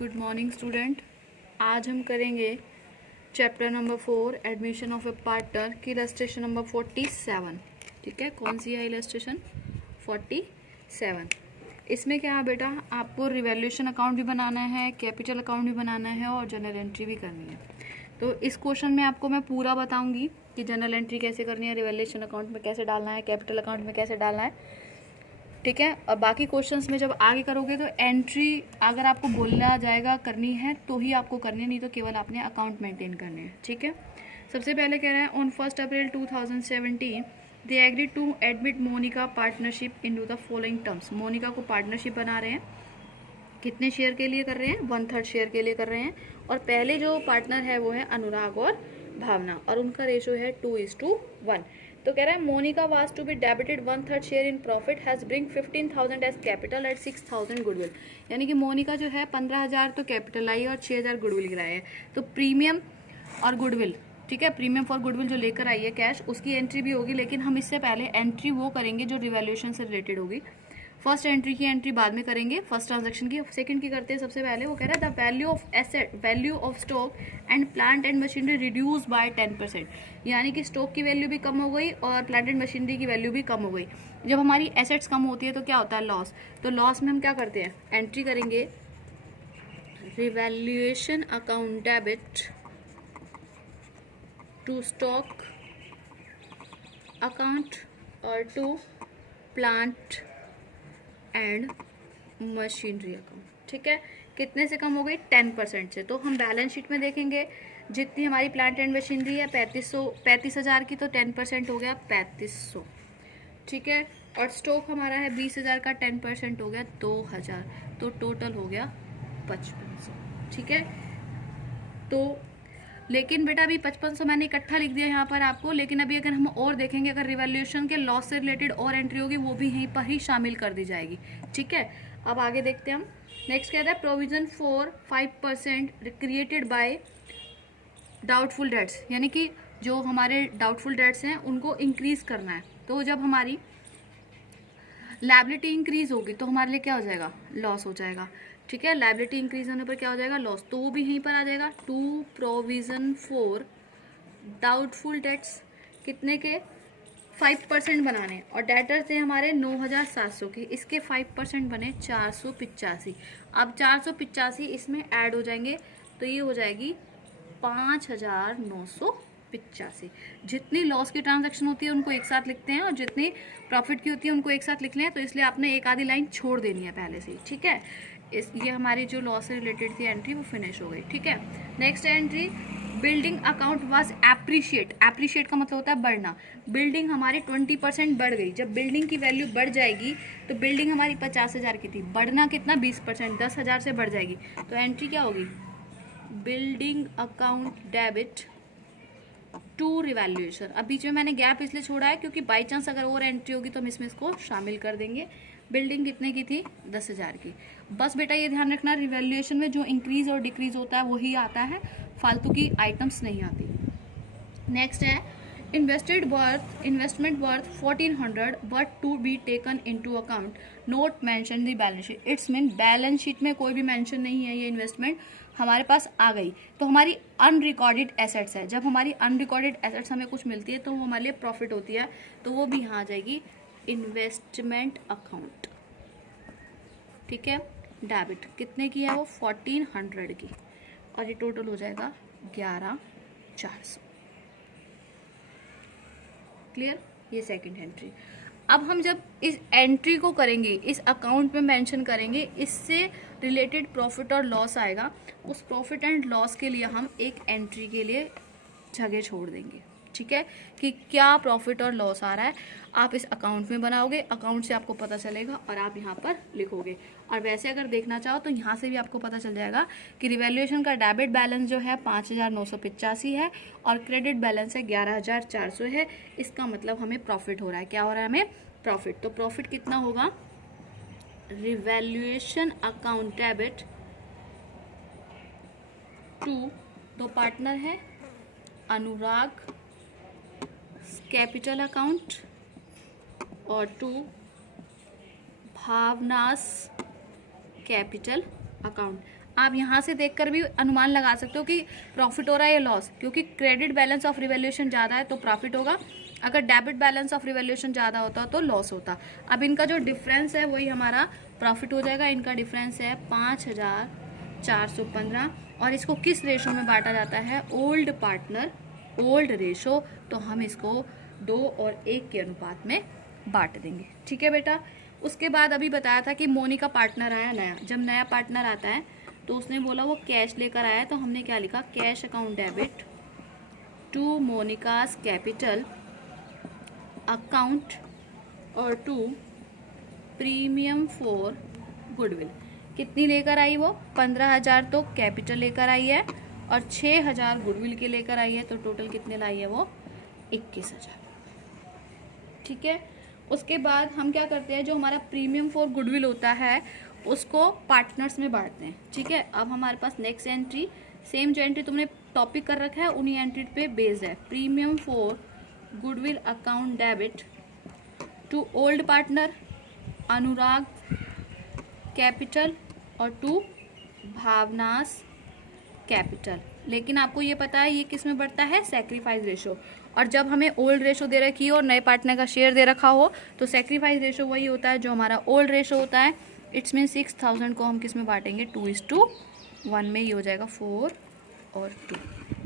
Good morning student. आज हम करेंगे chapter number 4 admission of A partner की इलस्ट्रेशन नंबर 47। ठीक है, कौन सी है इलस्ट्रेशन? 47। इसमें क्या है बेटा, आपको रिवैल्यूएशन अकाउंट भी बनाना है, कैपिटल अकाउंट भी बनाना है और जनरल एंट्री भी करनी है। तो इस क्वेश्चन में आपको मैं पूरा बताऊंगी कि जनरल एंट्री कैसे करनी है, रिवैल्यूएशन अकाउंट में कैसे डालना है, कैपिटल अकाउंट में कैसे डालना है। ठीक है, और बाकी क्वेश्चंस में जब आगे करोगे तो एंट्री अगर आपको बोला जाएगा करनी है तो ही आपको करनी है, नहीं तो केवल आपने अकाउंट मेंटेन करने हैं। ठीक है, सबसे पहले कह रहे हैं on 1 April 2017 they agree to admit Monika partnership in to the following terms. Monika को पार्टनरशिप बना रहे हैं, कितने शेयर के लिए कर रहे हैं? 1/3 शेयर के लिए कर रहे हैं। और पहले जो पार्टनर है वो है अनुराग और भावना और उनका रेशो है 2:1। तो कह रहा है Monika was to be debited 1/3 share in profit has bring 15,000 as capital at 6,000 goodwill. यानी कि मोनिका जो है 15,000 तो कैपिटल आई और 6,000 गुडविल गिराए हैं। तो प्रीमियम और गुडविल, ठीक है, प्रीमियम फॉर गुडविल जो लेकर आई है कैश, उसकी एंट्री भी होगी, लेकिन हम इससे पहले एंट्री वो करेंगे जो रिवैल्यूएशन से रिलेटेड होगी। फर्स्ट एंट्री की एंट्री बाद में करेंगे, फर्स्ट ट्रांजैक्शन की। सेकंड की करते हैं सबसे पहले। वो कह रहा है the value of asset, value of stock and plant and machinery reduce by 10%। यानी कि स्टॉक की वैल्यू भी कम हो गई और प्लांट एंड मशीनरी की वैल्यू भी कम हो गई। जब हमारी एसेट्स कम होती है तो क्या होता है? लॉस। तो लॉस में हम क्या करते हैं? एंट्री करेंगे revaluation account debit to stock account और to plant and machinery account. ठीक है, कितने से कम हो गई? 10% से। तो हम बैलेंस शीट में देखेंगे जितनी हमारी प्लांट एंड मशीनरी है 35,000 की, तो 10% हो गया 3500। ठीक है, और स्टॉक हमारा है 20,000 का, 10% हो गया 2,000, तो टोटल हो गया 5500। ठीक है, तो लेकिन बेटा अभी 5500 मैंने इकट्ठा लिख दिया यहाँ पर आपको, लेकिन अभी अगर हम और देखेंगे, अगर रिवैल्यूएशन के लॉस से रिलेटेड और एंट्री होगी वो भी यहीं पर ही शामिल कर दी जाएगी। ठीक है, अब आगे देखते हैं हम। नेक्स्ट क्या है? Provision for 5% created by doubtful debts. यानी कि जो हमारे डाउटफुल डेट्स हैं उनको इंक्रीज करना है। तो जब हमारी लायबिलिटी इंक्रीज होगी तो हमारे लिए क्या हो जाएगा? लॉस हो जाएगा। ठीक है, लायबिलिटी इंक्रीज होने पर क्या हो जाएगा? लॉस। तो वो भी यहीं पर आ जाएगा। To provision for doubtful debts कितने के? 5% बनाने, और डेटर थे हमारे 9,700 के, इसके 5% बने 485। अब 485 इसमें ऐड हो जाएंगे तो ये हो जाएगी 5,985। जितनी लॉस की ट्रांजैक्शन होती है उनको एक साथ लिखते हैं और जितनी प्रॉफिट की होती है उनको एक साथ लिख लें, तो इसलिए आपने एक आधी लाइन छोड़ देनी है पहले से ही। ठीक है, ये हमारी जो लॉस से रिलेटेड थी एंट्री वो फिनिश हो गई। ठीक है, next entry building account was appreciate. Appreciate का मतलब होता है बढ़ना। बिल्डिंग हमारी 20% बढ़ गई। जब बिल्डिंग की वैल्यू बढ़ जाएगी तो बिल्डिंग हमारी 50,000 की थी, बढ़ना कितना? 20%, 10,000 से बढ़ जाएगी। तो एंट्री क्या होगी? Building account debit to revaluation. अब बीच में मैंने गैप इसलिए छोड़ा है क्योंकि बाई चांस अगर और एंट्री होगी तो हम इसमें इसको शामिल कर देंगे। बिल्डिंग कितने की थी? 10,000 की। बस बेटा ये ध्यान रखना, रिवैल्यूएशन में जो इंक्रीज और डिक्रीज होता है वही आता है, फालतू की आइटम्स नहीं आती। नेक्स्ट है investment worth 1400 but to be taken into account not mention the balance sheet. It's mean balance sheet में कोई भी मेंशन नहीं है, ये इन्वेस्टमेंट हमारे पास आ गई तो हमारी अनरिकॉर्डेड एसेट्स है। जब हमारी अनरिकॉर्डेड एसेट्स हमें कुछ मिलती है तो वो हमारे लिए प्रॉफिट होती है, तो वो भी यहाँ आ जाएगी इन्वेस्टमेंट अकाउंट। ठीक है, डेबिट कितने की है? वो 1400 की, और ये टोटल हो जाएगा 11,400। क्लियर? ये सेकंड एंट्री। अब हम जब इस एंट्री को करेंगे, इस अकाउंट में मेंशन करेंगे, इससे रिलेटेड प्रॉफिट और लॉस आएगा, उस प्रॉफिट एंड लॉस के लिए हम एक एंट्री के लिए जगह छोड़ देंगे। ठीक है, कि क्या प्रॉफिट और लॉस आ रहा है, आप इस अकाउंट में बनाओगे, अकाउंट से आपको पता चलेगा और आप यहाँ पर लिखोगे। और वैसे अगर देखना चाहो तो यहाँ से भी आपको पता चल जाएगा कि रिवैल्यूएशन का डेबिट बैलेंस जो है 5,985 है और क्रेडिट बैलेंस है 11,400 है। इसका मतलब हमें प्रॉफिट हो रहा है। क्या हो रहा है? हमें प्रॉफिट। तो प्रॉफिट कितना होगा? रिवैल्यूएशन अकाउंट डेबिट टू, दो पार्टनर है, अनुराग कैपिटल अकाउंट और टू भावनास कैपिटल अकाउंट। आप यहाँ से देखकर भी अनुमान लगा सकते हो कि प्रॉफिट हो रहा है या लॉस, क्योंकि क्रेडिट बैलेंस ऑफ रिवैल्यूएशन ज़्यादा है तो प्रॉफिट होगा, अगर डेबिट बैलेंस ऑफ रिवैल्यूएशन ज़्यादा होता तो लॉस होता। अब इनका जो डिफरेंस है वही हमारा प्रॉफिट हो जाएगा। इनका डिफरेंस है 5415 और इसको किस रेशो में बांटा जाता है? Old partner old ratio. तो हम इसको 2 और 1 के अनुपात में बांट देंगे। ठीक है बेटा। उसके बाद अभी बताया था कि मोनी का पार्टनर आया नया। जब नया पार्टनर आता है तो उसने बोला वो कैश लेकर आया, तो हमने क्या लिखा? Cash account debit to Monica's capital account और टू प्रीमियम फॉर गुडविल। कितनी लेकर आई वो? 15,000 तो कैपिटल लेकर आई है और 6,000 गुडविल के लेकर आई है, तो टोटल कितने लाई है वो? 21,000। ठीक है। उसके बाद हम क्या करते हैं, जो हमारा प्रीमियम फॉर गुडविल होता है उसको पार्टनर्स में बांटते हैं। ठीक है। अब हमारे पास नेक्स्ट एंट्री, सेम जो एंट्री तुमने टॉपिक कर रखा है उन्हीं एंट्री पे बेस्ड है। Premium for goodwill account debit to old partner Anurag capital और टू भावनास कैपिटल। लेकिन आपको ये पता है ये किस में बढ़ता है? Sacrifice ratio. और जब हमें ओल्ड रेशो दे रखी हो और नए पार्टनर का शेयर दे रखा हो तो सैक्रिफाइस रेशो वही होता है जो हमारा ओल्ड रेशो होता है। इट्स मीन 6,000 को हम किस में बांटेंगे? 2:1 में। ये हो जाएगा 4 और 2।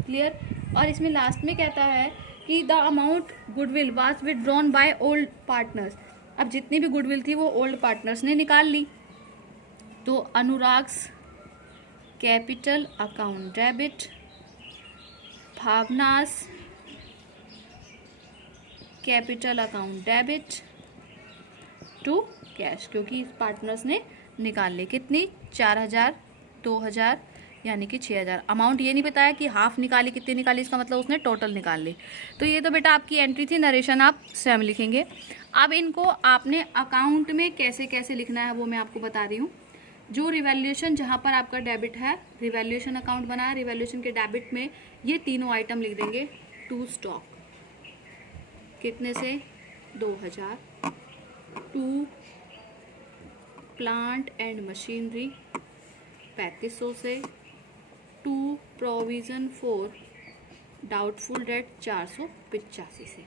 क्लियर। और इसमें लास्ट में कहता है कि the amount goodwill was withdrawn by old partners. अब जितनी भी गुडविल थी वो ओल्ड पार्टनर्स ने निकाल ली, तो Anurag's capital account debit Bhavna's capital account debit to cash, क्योंकि पार्टनर्स ने निकाल ली कितनी? 4,000 2,000 यानी कि 6,000। अमाउंट ये नहीं बताया कि हाफ निकाली, कितनी निकाली, इसका मतलब उसने टोटल निकाल ली। तो ये तो बेटा आपकी एंट्री थी, नरेशन आप स्वयं लिखेंगे। अब इनको आपने अकाउंट में कैसे कैसे लिखना है वो मैं आपको बता रही हूँ। जो रिवैल्यूएशन जहाँ पर आपका डेबिट है, रिवैल्यूएशन अकाउंट बना है, रिवैल्यूएशन के डेबिट में ये तीनों आइटम लिख देंगे। टू स्टॉक कितने से? 2,000। टू प्लांट एंड मशीनरी 3,500 से। To provision for doubtful debt 485 से।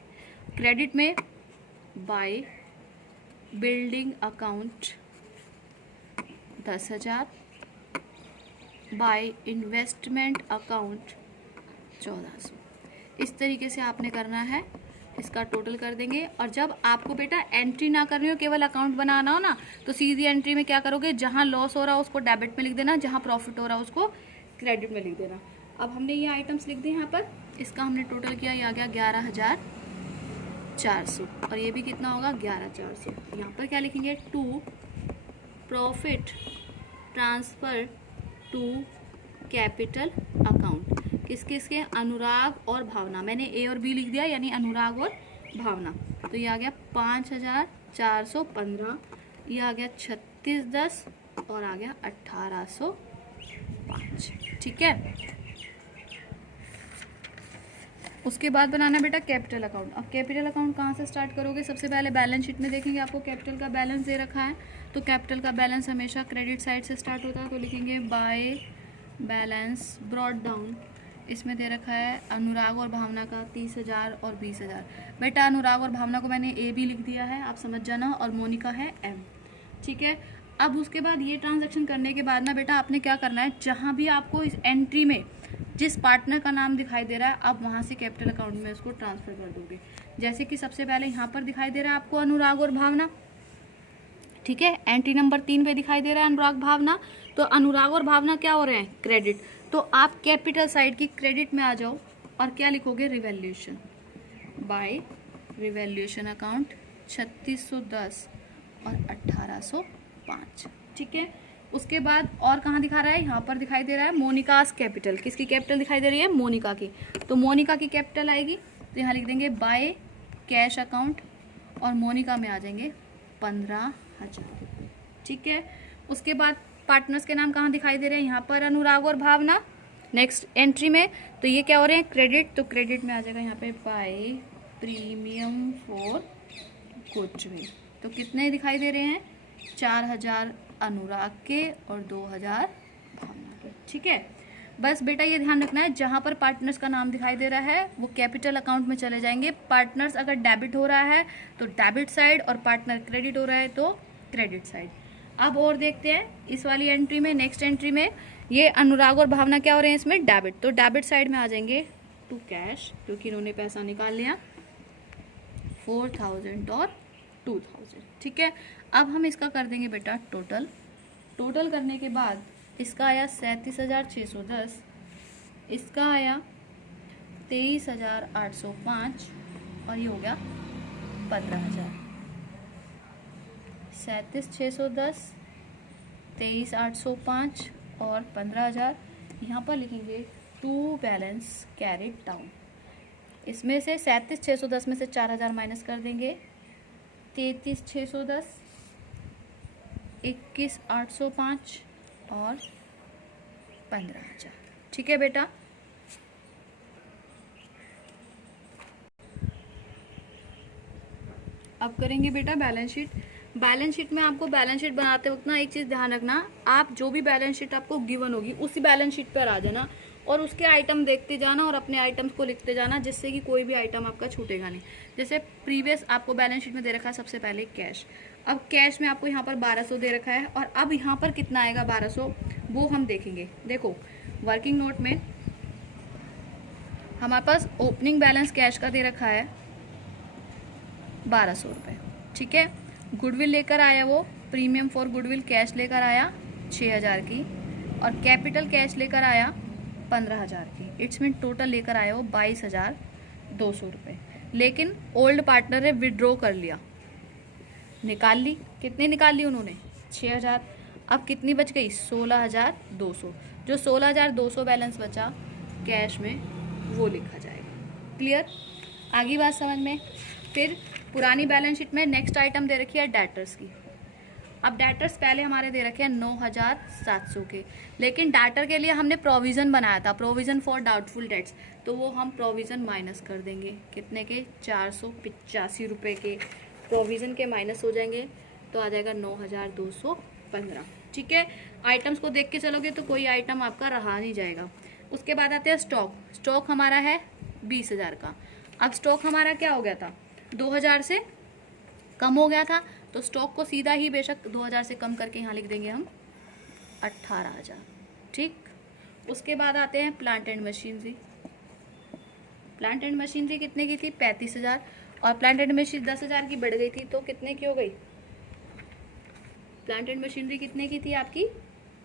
क्रेडिट में by building account 10,000, by investment account 1,400। इस तरीके से आपने करना है, इसका टोटल कर देंगे। और जब आपको बेटा एंट्री ना करनी हो, केवल अकाउंट बनाना हो ना, तो सीधी एंट्री में क्या करोगे? जहाँ लॉस हो रहा है उसको डेबिट में लिख देना, जहाँ प्रॉफिट हो रहा है उसको क्रेडिट में लिख देना। अब हमने ये आइटम्स लिख दिए यहाँ पर, इसका हमने टोटल किया, ये आ गया 11,400 और ये भी कितना होगा? 11,400। यहाँ पर क्या लिखेंगे? To profit transfer to capital account. किस किस के? अनुराग और भावना। मैंने ए और बी लिख दिया, यानी अनुराग और भावना। तो ये आ गया 5,415, ये आ गया 3610 और आ गया 1,805। ठीक है। उसके बाद बनाना बेटा कैपिटल अकाउंट। अब कैपिटल अकाउंट कहाँ से स्टार्ट करोगे? सबसे पहले बैलेंस शीट में देखेंगे, आपको कैपिटल का बैलेंस दे रखा है, तो कैपिटल का बैलेंस हमेशा क्रेडिट साइड से स्टार्ट होता है। तो लिखेंगे बाय बैलेंस ब्रॉट डाउन। इसमें दे रखा है अनुराग और भावना का 30,000 और 20,000। बेटा अनुराग और भावना को मैंने ए बी लिख दिया है, आप समझ जाना, और मोनिका है एम। ठीक है। अब उसके बाद ये ट्रांजैक्शन करने के बाद ना बेटा आपने क्या करना है, जहाँ भी आपको इस एंट्री में जिस पार्टनर का नाम दिखाई दे रहा है आप वहाँ से कैपिटल अकाउंट में उसको ट्रांसफ़र कर दोगे। जैसे कि सबसे पहले यहाँ पर दिखाई दे रहा है आपको अनुराग और भावना। ठीक है। एंट्री नंबर 3 पे दिखाई दे रहा है अनुराग भावना, तो अनुराग और भावना क्या हो रहे हैं? क्रेडिट। तो आप कैपिटल साइड की क्रेडिट में आ जाओ और क्या लिखोगे? रिवैल्यूएशन बाय रिवैल्यूएशन अकाउंट 3610 और 1,805। ठीक है। उसके बाद और कहाँ दिखा रहा है? यहाँ पर दिखाई दे रहा है मोनिकास कैपिटल। किसकी कैपिटल दिखाई दे रही है? मोनिका की। तो मोनिका की कैपिटल आएगी, तो यहाँ लिख देंगे बाय कैश अकाउंट और मोनिका में आ जाएंगे 15,000। ठीक है। उसके बाद पार्टनर्स के नाम कहाँ दिखाई दे रहे हैं? यहाँ पर अनुराग और भावना नेक्स्ट एंट्री में। तो ये क्या हो रहे हैं? क्रेडिट। तो क्रेडिट में आ जाएगा यहाँ पे बाय प्रीमियम फॉर गुडविल। तो कितने दिखाई दे रहे हैं? 4,000 अनुराग के और 2,000 भावना के। ठीक है, बस बेटा ये ध्यान रखना है, जहाँ पर पार्टनर्स का नाम दिखाई दे रहा है वो कैपिटल अकाउंट में चले जाएंगे। पार्टनर्स अगर डेबिट हो रहा है तो डेबिट साइड, और पार्टनर क्रेडिट हो रहा है तो क्रेडिट साइड। अब और देखते हैं इस वाली एंट्री में, नेक्स्ट एंट्री में ये अनुराग और भावना क्या हो रहे हैं इसमें, डेबिट, तो डेबिट साइड में आ जाएंगे टू कैश, क्योंकि इन्होंने पैसा निकाल लिया 4000 और 2000। ठीक है, अब हम इसका कर देंगे बेटा टोटल। टोटल करने के बाद इसका आया 37,610, इसका आया 23,805 और ये हो गया 15,000। 37,610, 23,805 और 15,000। यहाँ पर लिखेंगे टू बैलेंस कैरिड डाउन। इसमें से 37,610 में से 4,000 माइनस कर देंगे, 33,610, 21,805 और 15,000। ठीक है बेटा, अब करेंगे बेटा बैलेंस शीट। बैलेंस शीट में आपको बैलेंस शीट बनाते वक्त ना एक चीज़ ध्यान रखना, आप जो भी बैलेंस शीट आपको गिवन होगी उसी बैलेंस शीट पर आ जाना और उसके आइटम देखते जाना और अपने आइटम्स को लिखते जाना, जिससे कि कोई भी आइटम आपका छूटेगा नहीं। जैसे प्रीवियस आपको बैलेंस शीट में दे रखा है सबसे पहले कैश, अब कैश में आपको यहाँ पर 1200 दे रखा है और अब यहाँ पर कितना आएगा 1200 वो हम देखेंगे। देखो वर्किंग नोट में हमारे पास ओपनिंग बैलेंस कैश का दे रखा है 1200 रुपये। ठीक है, गुडविल लेकर आया वो, प्रीमियम फॉर गुडविल कैश लेकर आया 6000 की और कैपिटल कैश लेकर आया 15,000 की। इट्स मीन टोटल लेकर आया वो 22,200 रुपये। लेकिन ओल्ड पार्टनर ने विड्रॉ कर लिया, निकाल ली, कितने निकाल ली उन्होंने 6000। अब कितनी बच गई 16,200। जो 16,200 बैलेंस बचा कैश में वो लिखा जाएगा। क्लियर, आगे बात समझ में। फिर पुरानी बैलेंस शीट में नेक्स्ट आइटम दे रखी है डेटर्स की। अब डेटर्स पहले हमारे दे रखे हैं 9,700 के, लेकिन डेटर के लिए हमने प्रोविज़न बनाया था, प्रोविज़न फॉर डाउटफुल डेट्स, तो वो हम प्रोविज़न माइनस कर देंगे। कितने के 485 रुपये के प्रोविज़न के माइनस हो जाएंगे, तो आ जाएगा 9,215। ठीक है, आइटम्स को देख के चलोगे तो कोई आइटम आपका रहा नहीं जाएगा। उसके बाद आते हैं स्टॉक। स्टॉक हमारा है 20,000 का। अब स्टॉक हमारा क्या हो गया था 2,000 से कम हो गया था, तो स्टॉक को सीधा ही बेशक 2,000 से कम करके यहाँ लिख देंगे हम 18,000। ठीक, उसके बाद आते हैं plant and machinery. Plant and machinery कितने की थी 35,000 और प्लांट एंड मशीनरी 10,000 की बढ़ गई थी, तो कितने की हो गई प्लांट एंड मशीनरी कितने की थी आपकी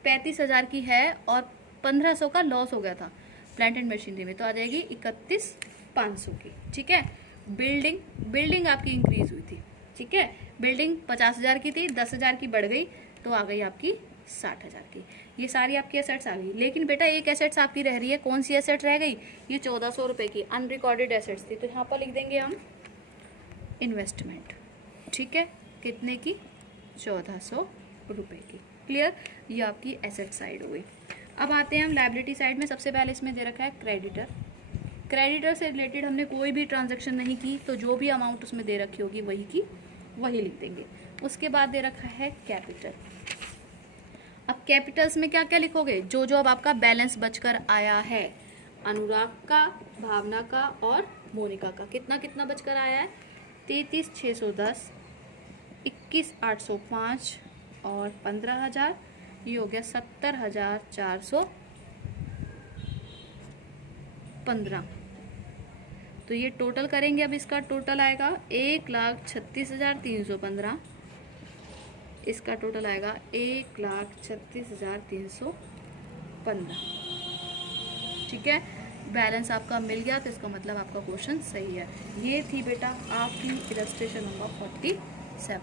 35,000 की है और 1,500 का लॉस हो गया था प्लांट एंड मशीनरी में, तो आ जाएगी 31,500 की। ठीक है, बिल्डिंग आपकी इंक्रीज हुई थी। ठीक है, बिल्डिंग 50,000 की थी, 10,000 की बढ़ गई तो आ गई आपकी 60,000 की। ये सारी आपकी एसेट्स आ गई, लेकिन बेटा एक एसेट्स आपकी रह रही है। कौन सी एसेट रह गई, ये 1,400 रुपये की अनरिकॉर्डेड एसेट्स थी, तो यहाँ पर लिख देंगे हम इन्वेस्टमेंट। ठीक है, कितने की 1,400 रुपये की। क्लियर, ये आपकी एसेट साइड हो गई। अब आते हैं हम लायबिलिटी साइड में। सबसे पहले इसमें दे रखा है क्रेडिटर। क्रेडिटर से रिलेटेड हमने कोई भी ट्रांजैक्शन नहीं की, तो जो भी अमाउंट उसमें दे रखी होगी वही की वही लिख देंगे। उसके बाद दे रखा है कैपिटल। अब कैपिटल्स में क्या क्या लिखोगे, जो जो अब आपका बैलेंस बचकर आया है, अनुराग का, भावना का और मोनिका का कितना कितना बचकर आया है 33,610, 21,805 और 15,000, ये हो गया 70,415। तो ये टोटल करेंगे, अब इसका टोटल आएगा 1,36,315। इसका टोटल आएगा 1,36,315। ठीक है, बैलेंस आपका मिल गया, तो इसका मतलब आपका क्वेश्चन सही है। ये थी बेटा आपकी इलस्ट्रेशन नंबर 47।